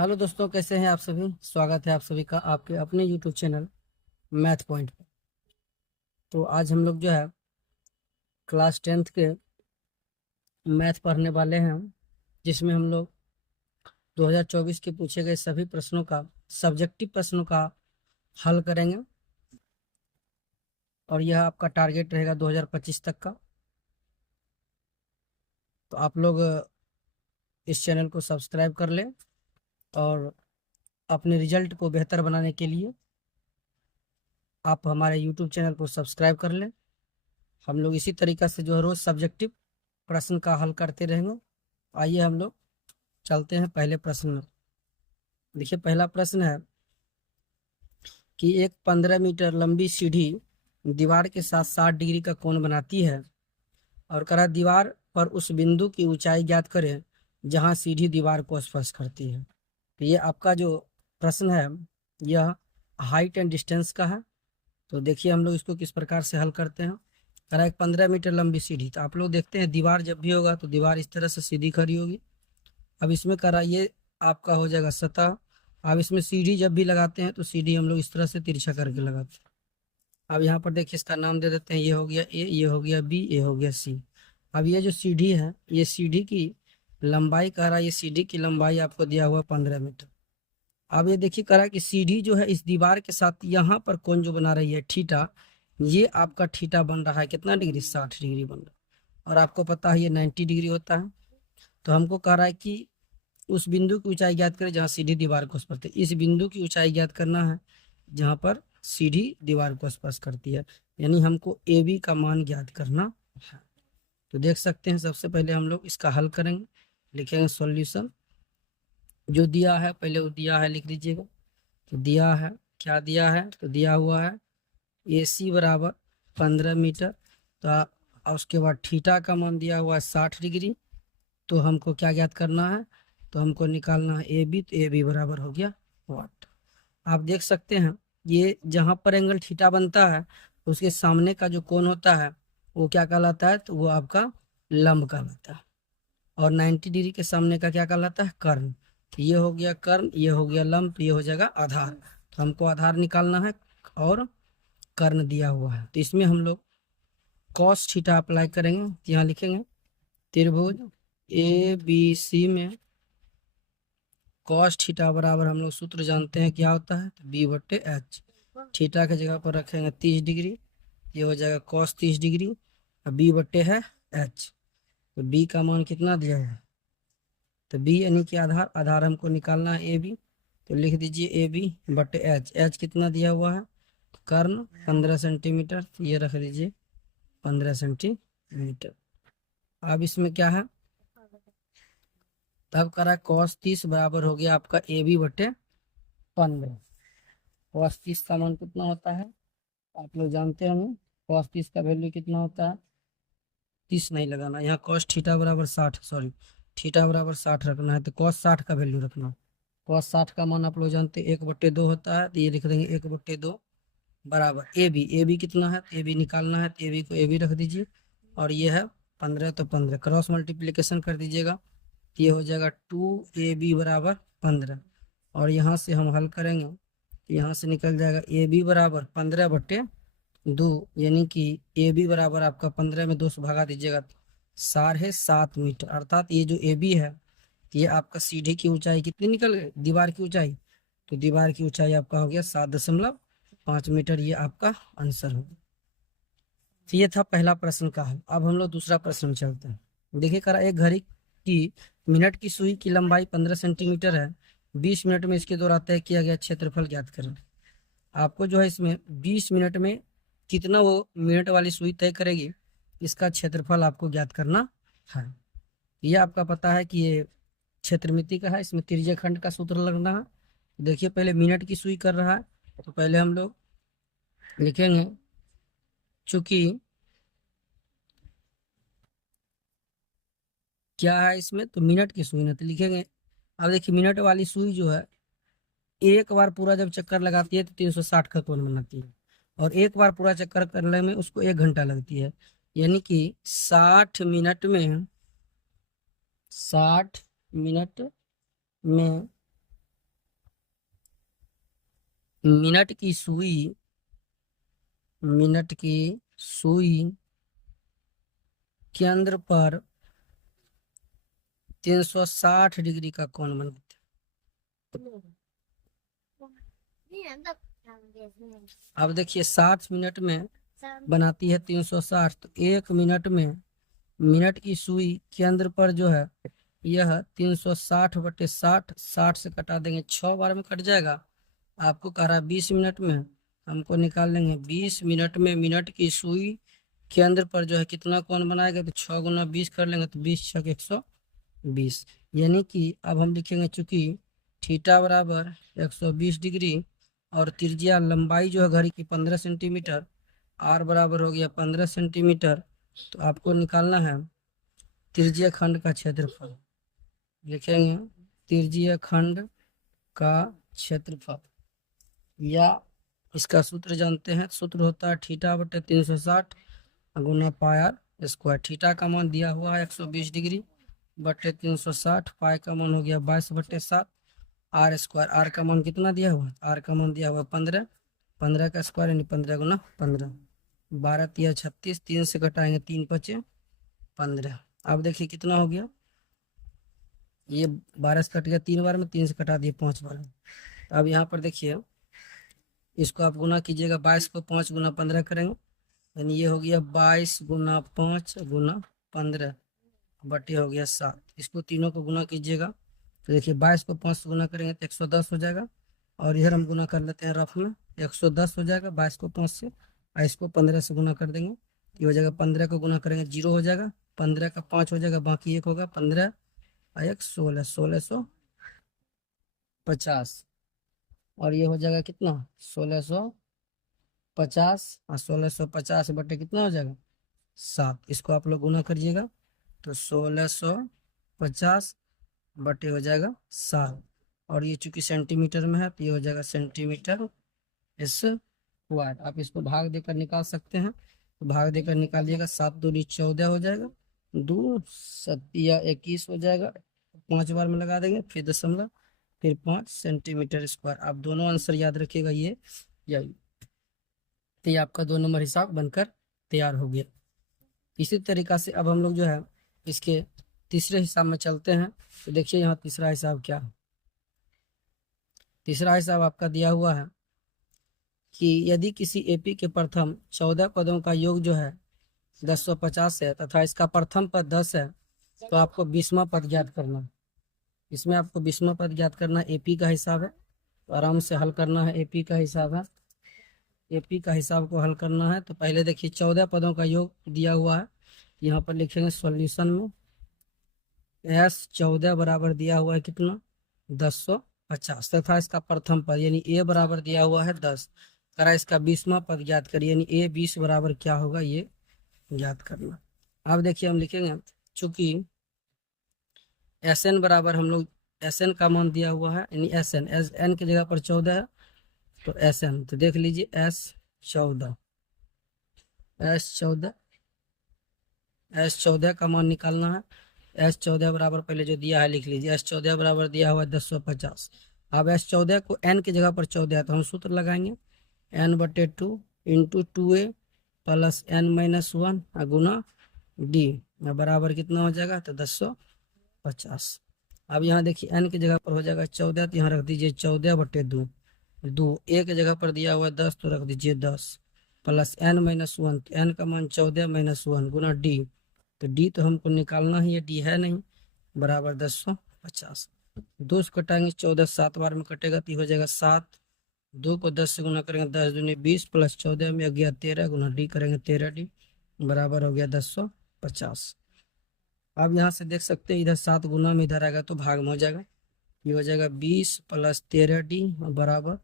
Hello दोस्तों, कैसे हैं आप सभी। स्वागत है आप सभी का आपके अपने यूट्यूब चैनल मैथ पॉइंट पर। तो आज हम लोग जो है क्लास 10th के मैथ पढ़ने वाले हैं, जिसमें हम लोग 2024 के पूछे गए सभी प्रश्नों का सब्जेक्टिव प्रश्नों का हल करेंगे। और यह आपका टारगेट रहेगा 2025 तक का। तो आप लोग इस चैनल को सब्सक्राइब कर लें और अपने रिजल्ट को बेहतर बनाने के लिए आप हमारे यूट्यूब चैनल को सब्सक्राइब कर लें। हम लोग इसी तरीक़ा से जो है रोज़ सब्जेक्टिव प्रश्न का हल करते रहेंगे। आइए हम लोग चलते हैं पहले प्रश्न में। देखिए, पहला प्रश्न है कि एक 15 मीटर लंबी सीढ़ी दीवार के साथ 60 डिग्री का कोण बनाती है और करा दीवार पर उस बिंदु की ऊंचाई ज्ञात करें जहां सीढ़ी दीवार को स्पर्श करती है। तो ये आपका जो प्रश्न है यह हाइट एंड डिस्टेंस का है। तो देखिए हम लोग इसको किस प्रकार से हल करते हैं। करा एक 15 मीटर लंबी सीढ़ी, तो आप लोग देखते हैं दीवार जब भी होगा तो दीवार इस तरह से सीधी खड़ी होगी। अब इसमें करा ये आपका हो जाएगा सतह। अब इसमें सीढ़ी जब भी लगाते हैं तो सीढ़ी हम लोग इस तरह से तिरछा करके लगाते हैं। अब यहाँ पर देखिए इसका नाम दे देते हैं, ये हो गया ए, ये हो गया बी, ये हो गया सी। अब ये जो सीढ़ी है ये सीढ़ी की लंबाई कह रहा है, ये सीढ़ी की लंबाई आपको दिया हुआ 15 मीटर। अब ये देखिए कह रहा है कि सीढ़ी जो है इस दीवार के साथ यहाँ पर कोण जो बना रही है थीटा, ये आपका थीटा बन रहा है कितना डिग्री, 60 डिग्री बन रहा है। और आपको पता है ये 90 डिग्री होता है। तो हमको कह रहा है कि उस बिंदु की ऊंचाई ज्ञात करें जहाँ सीढ़ी दीवार को स्पर्श करती है। इस बिंदु की ऊंचाई ज्ञात करना है जहाँ पर सीढ़ी दीवार को स्पर्श करती है, यानी हमको ए बी का मान ज्ञात करना है। तो देख सकते हैं सबसे पहले हम लोग इसका हल करेंगे। लिखेंगे सॉल्यूशन। जो दिया है पहले वो दिया है लिख लीजिएगा। तो दिया है, क्या दिया है, तो दिया हुआ है ए सी बराबर 15 मीटर। तो और उसके बाद थीटा का मान दिया हुआ है 60 डिग्री। तो हमको क्या ज्ञात करना है, तो हमको निकालना है ए बी। तो ए बी बराबर हो गया वाट। आप देख सकते हैं ये जहाँ पर एंगल थीटा बनता है उसके सामने का जो कोण होता है वो क्या कहलाता है, तो वो आपका लंब कहलाता है। और 90 डिग्री के सामने का क्या कहलाता है, कर्ण। तो ये हो गया कर्ण, ये हो गया लंब, तो ये हो जाएगा आधार। तो हमको आधार निकालना है और कर्ण दिया हुआ है। तो इसमें हम लोग कॉस थीटा अप्लाई करेंगे। तो यहाँ लिखेंगे त्रिभुज ए बी सी में कॉस थीटा बराबर हम लोग सूत्र जानते हैं क्या होता है, तो बी बट्टे एच। थीटा की जगह पर रखेंगे 30 डिग्री, ये हो जाएगा कॉस 30 डिग्री। और बी बट्टे है एच। तो बी का मान कितना दिया है, तो बी यानी कि आधार, आधार हमको निकालना है ए बी। तो लिख दीजिए ए बी बट्टे एच। एच कितना दिया हुआ है, कर्ण 15 सेंटीमीटर, ये रख दीजिए 15 सेंटीमीटर। अब इसमें क्या है, तब करा कॉस 30 बराबर हो गया आपका ए बी बट्टे 15। कॉस 30 का मान कितना होता है आप लोग जानते होंगे। कॉस 30 का वैल्यू कितना होता है, 30 नहीं लगाना, यहाँ कॉस थीटा बराबर 60, सॉरी थीटा बराबर 60 रखना है। तो कॉस 60 का वैल्यू रखना। कॉस 60 का मान आप लोग जानते हैं 1/2 होता है। तो ये लिख देंगे 1/2 बराबर ए बी कितना है, ए बी निकालना है। तो ए बी को ए बी रख दीजिए और ये है 15, तो 15 क्रॉस मल्टीप्लीकेशन कर दीजिएगा। तो ये हो जाएगा 2ab बराबर 15। और यहाँ से हम हल करेंगे तो यहाँ से निकल जाएगा ए बी बराबर 15/2, यानी कि ए बी बराबर आपका 15 में 2 से भगा दीजिएगा 7.5 मीटर। अर्थात ये जो ए बी है ये आपका सीढ़ी की ऊंचाई कितनी निकल गई, दीवार की ऊंचाई। तो दीवार की ऊंचाई आपका हो गया 7.5 मीटर। ये आपका आंसर होगा। तो ये था पहला प्रश्न का हल। अब हम लोग दूसरा प्रश्न में चलते हैं। देखिए करा एक घड़ी की मिनट की सुई की लंबाई 15 सेंटीमीटर है। 20 मिनट में इसके द्वारा तय किया गया क्षेत्रफल ज्ञात करें। आपको जो है इसमें 20 मिनट में कितना वो मिनट वाली सुई तय करेगी, इसका क्षेत्रफल आपको ज्ञात करना है। ये आपका पता है कि ये क्षेत्रमिति का है, इसमें त्रिज्य खंड का सूत्र लगना है। देखिए पहले मिनट की सुई कर रहा है, तो पहले हम लोग लिखेंगे चूंकि क्या है इसमें, तो मिनट की सुई ना, तो लिखेंगे। अब देखिए मिनट वाली सुई जो है एक बार पूरा जब चक्कर लगाती है तो 360 का कोण बनाती है। और एक बार पूरा चक्कर करने में उसको 1 घंटा लगती है। यानी कि 60 मिनट में मिनट की सुई केंद्र पर 360 डिग्री का कोण बनाते हैं। अब देखिए 60 मिनट में बनाती है 360, तो 1 मिनट में मिनट की सुई केंद्र पर जो है यह 360/60, 60 से कटा देंगे, 6 बार में कट जाएगा। आपको कह रहा है 20 मिनट में, हमको निकाल लेंगे 20 मिनट में मिनट की सुई केंद्र पर जो है कितना कोण बनाएगा, तो 6 गुना 20 कर लेंगे, तो 20 छक 120। यानी कि अब हम लिखेंगे चूंकि थीटा बराबर 120 डिग्री और त्रिज्या लंबाई जो है घड़ी की 15 सेंटीमीटर, आर बराबर हो गया 15 सेंटीमीटर, तो आपको निकालना है त्रिज्यीय खंड का क्षेत्रफल। लिखेंगे त्रिज्यीय खंड का क्षेत्रफल, या इसका सूत्र जानते हैं, सूत्र होता है थीटा बटे 360 गुना पाई आर स्क्वायर। थीटा का मान दिया हुआ है 120 डिग्री बटे 360, पाई का मान हो गया 22/7, आर स्क्वायर, आर का मान कितना दिया हुआ है, आर का मान दिया हुआ 15, 15 का स्क्वायर यानी 15 गुना 15, 12 तिया 36, 3 से घटाएंगे 3 बचे 15। अब देखिए कितना हो गया, ये 12 से कट गया 3 बार में, 3 से कटा दिए 5 बार में। अब यहाँ पर देखिए इसको आप गुना कीजिएगा, 22 को 5 गुना 15 करेंगे, यानी ये हो गया 22 गुना 5 गुना 15 बटे हो गया 7। इसको तीनों को गुना कीजिएगा, तो देखिए 22 को 5 से गुना करेंगे तो 110 हो जाएगा, और इधर हम गुना कर लेते हैं रफ में, 110 हो जाएगा 22 को 5 से, और इसको 15 से गुना कर देंगे, ये हो जाएगा 15 को गुना करेंगे 0 हो जाएगा, 15 का 5 हो जाएगा, बाकी 1 होगा, 15 और 1 16, 1650, और ये हो जाएगा कितना 1650, और 1650 बटे कितना हो जाएगा 7। इसको आप लोग गुना करिएगा तो 1650 बटे हो जाएगा 7, और ये चूंकि सेंटीमीटर में है तो ये हो जाएगा सेंटीमीटर स्क्वायर। आप इसको भाग देकर निकाल सकते हैं, तो भाग देकर निकालिएगा, 7 दूनी 14 हो जाएगा, 2 सत्या 21 हो जाएगा, 5 बार में लगा देंगे, फिर दशमलव, फिर 5 सेंटीमीटर स्क्वायर। आप दोनों आंसर याद रखिएगा, ये यही, तो ये आपका 2 नंबर हिसाब बनकर तैयार हो गया। इसी तरीका से अब हम लोग जो है इसके तीसरे हिसाब में चलते हैं, तो देखिए यहाँ तीसरा हिसाब क्या है। तीसरा हिसाब आपका दिया हुआ है कि यदि किसी एपी के प्रथम 14 पदों का योग जो है 1050 है तथा इसका प्रथम पद 10 है, तो आपको 20वां पद ज्ञात करना है। इसमें आपको 20वां पद ज्ञात करना है, एपी का हिसाब है, तो आराम से हल करना है। एपी का हिसाब है, एपी का हिसाब को हल करना है, तो पहले देखिए 14 पदों का योग दिया हुआ है, यहाँ पर लिखेंगे सॉल्यूशन में S14 बराबर दिया हुआ है कितना 1050, तथा इसका प्रथम पद यानी ए बराबर दिया हुआ है 10, करा इसका 20वां पद ज्ञात करिए, यानी ए 20 बराबर क्या होगा ये ज्ञात करना। अब देखिए हम लिखेंगे चूंकि SN बराबर हम लोग SN का मान दिया हुआ है, यानी SN SN की जगह पर 14 है, तो SN तो देख लीजिए S14 S14 का मान निकालना है। S14 बराबर पहले जो दिया है लिख लीजिए, S14 बराबर दिया हुआ है 1050। अब S14 को n की जगह पर 14 है, तो हम सूत्र लगाएंगे n/2 into 2a plus n-1 गुना d बराबर कितना हो जाएगा, तो 1050। अब यहाँ देखिए n की जगह पर हो जाएगा 14, तो यहाँ रख दीजिए 14/2, 2 a की जगह पर दिया हुआ है 10, तो रख दीजिए 10 प्लस n-1, तो n का मान 14-1 गुना d, तो d तो हमको निकालना ही है, d है नहीं, बराबर 1050। 2 से कटाएंगे 14, 7 बार में कटेगा, तो हो जाएगा 7, 2 को 10 से गुना करेंगे 10 दूनी 20 प्लस 14 में 11 13 गुना d करेंगे 13d बराबर हो गया 1050। अब यहाँ से देख सकते हैं इधर 7 गुना में इधर आएगा तो भाग में हो जाएगा, ये हो जाएगा 20 प्लस 13d बराबर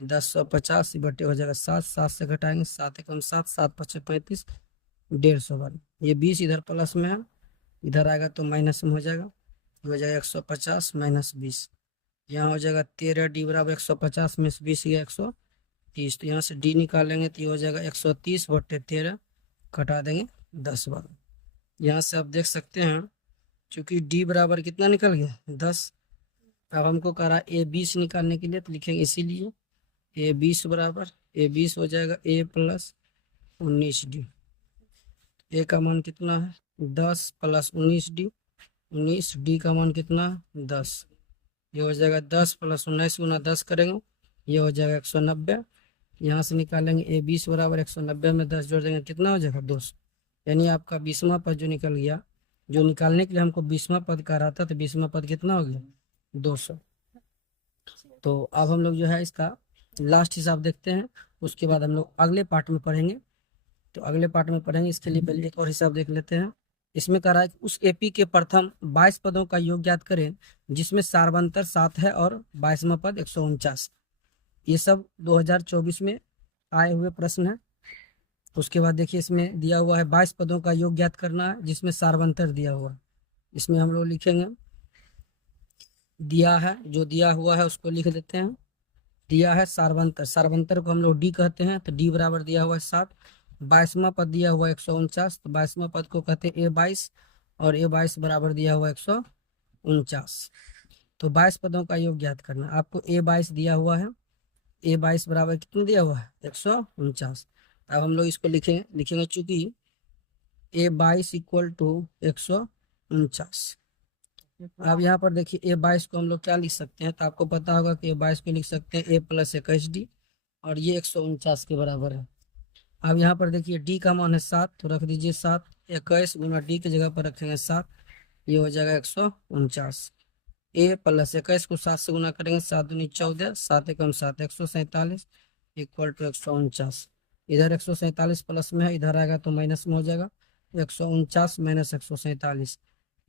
1050 बटे हो जाएगा 7, 7 से घटाएंगे 7 एकम 7, 7 पचे 35, 150 बार। ये 20 इधर प्लस में है, इधर आएगा तो माइनस में हो जाएगा, ये हो जाएगा 150 माइनस 20, यहाँ हो जाएगा 13d बराबर 150 में से 20 गया 130, तो यहाँ से d निकालेंगे तो ये हो जाएगा 130 बटे 13, कटा देंगे 10 बार। यहाँ से आप देख सकते हैं चूंकि d बराबर कितना निकल गया 10, अब हमको कह रहा है a 20 निकालने के लिए, तो लिखेंगे इसीलिए ए 20 बराबर ए 20 हो जाएगा ए प्लस 19d। ए का मान कितना है 10 प्लस 19d, 19d का मान कितना 10। ये हो जाएगा 10 प्लस 19 गुना 10 करेंगे, ये हो जाएगा 190। यहाँ से निकालेंगे ए 20 बराबर 190 में 10 जोड़ देंगे कितना हो जाएगा 200। यानी आपका 20वां पद जो निकल गया, जो निकालने के लिए हमको 20वां पद कह रहा था, तो 20वां पद कितना हो गया 200। तो अब हम लोग जो है इसका लास्ट हिसाब देखते हैं, उसके बाद हम लोग अगले पार्ट में पढ़ेंगे। तो अगले पार्ट में पढ़ेंगे, इसके लिए पहले एक और हिसाब देख लेते हैं। इसमें कह रहा है कि उस एपी के प्रथम 22 पदों का योग ज्ञात करें जिसमें सार्वंतर 7 है और 22वां पद 149। ये सब 2024 में आए हुए प्रश्न है। उसके बाद देखिए इसमें दिया हुआ है 22 पदों का योग ज्ञात करना है जिसमें सार्वंतर दिया हुआ है। इसमें हम लोग लिखेंगे, दिया है जो दिया हुआ है उसको लिख देते हैं। दिया है सार्वंतर, सार्वंतर को हम लोग डी कहते हैं, तो डी बराबर दिया हुआ है 7। 22वां पद दिया हुआ है 149, तो 22वां पद को कहते हैं A22 और A22 बराबर दिया हुआ है 149। तो 22 पदों का योग ज्ञात करना, आपको A22 दिया हुआ है, A22 बराबर कितना दिया हुआ है 149। अब हम लोग इसको लिखेंगे चूंकि A22 इक्वल टू 149। अब यहाँ पर देखिए A22 को हम लोग क्या लिख सकते हैं, तो आपको पता होगा कि A22 को लिख सकते हैं A प्लस 21D और ये 149 के बराबर है। अब यहाँ पर देखिए D का मान है 7, तो रख दीजिए 7, 21 गुना D की जगह पर रखेंगे 7, ये हो जाएगा 149। A प्लस 21 को 7 से गुना करेंगे, 7 दूनी 14, 7 एकम 7, 147 इक्वल टू 149। इधर 147 प्लस में है, इधर आएगा तो माइनस में हो जाएगा, 149 माइनस 147।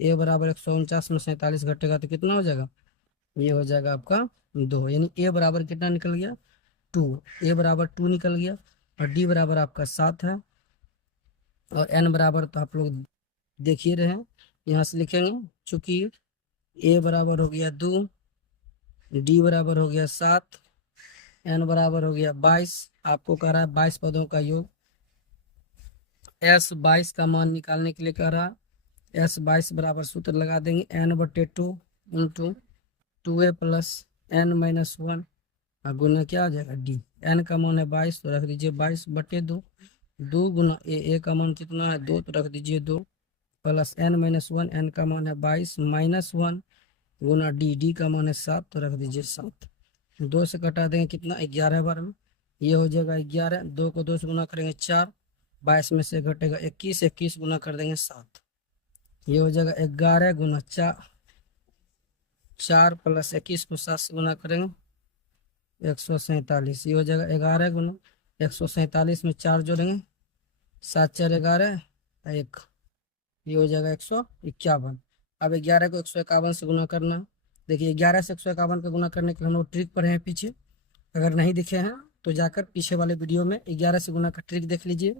A बराबर 149 में 47 घटेगा तो कितना हो जाएगा, ये हो जाएगा आपका 2। यानी A बराबर कितना निकल गया 2, A बराबर 2 निकल गया। और D बराबर आपका 7 है और N बराबर तो आप लोग देख ही रहे हैं, यहाँ से लिखेंगे चूंकि A बराबर हो गया 2, D बराबर हो गया 7, N बराबर हो गया 22। आपको कह रहा है 22 पदों का योग। S22 का मान निकालने के लिए कह रहा है, S22 बराबर सूत्र लगा देंगे N/2 into 2A plus N minus 1 और गुना क्या आ जाएगा D। N का मान है 22, तो रख दीजिए 22/2। 2 गुना A का मान कितना है 2, तो रख दीजिए 2 प्लस N माइनस 1, N का मान है 22 माइनस 1 गुना D का मान है 7, तो रख दीजिए 7। 2 से कटा देंगे कितना 11 बार में, ये हो जाएगा 11। 2 को 2 से गुना करेंगे 4, 22 में से घटेगा 21, 21 गुना कर देंगे 7, ये हो जाएगा 11 गुना 4, 4 प्लस 21 को 7 से गुना करेंगे 147, ये हो जाएगा 11 गुना 147 में 4 जोड़ेंगे, 7 4 11 1, ये हो जाएगा 151। अब 11 को 151 से गुना करना है। देखिए 11 से 151 का गुना करने के हम लोग ट्रिक पढ़े हैं पीछे, अगर नहीं दिखे हैं तो जाकर पीछे वाले वीडियो में 11 से गुना का ट्रिक देख लीजिए।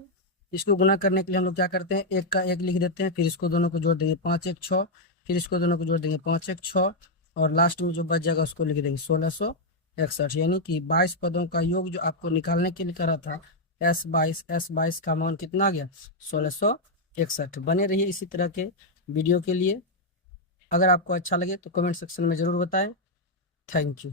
इसको गुना करने के लिए हम लोग क्या करते हैं, एक का एक लिख देते हैं, फिर इसको दोनों को जोड़ देंगे 5 1 6, फिर इसको दोनों को जोड़ देंगे 5 1 6 और लास्ट में जो बच जाएगा उसको लिख देंगे 1661। यानी कि 22 पदों का योग जो आपको निकालने के लिए करा था S22 का मान कितना आ गया 1661। बने रहिए इसी तरह के वीडियो के लिए। अगर आपको अच्छा लगे तो कमेंट सेक्शन में ज़रूर बताएं। Thank you.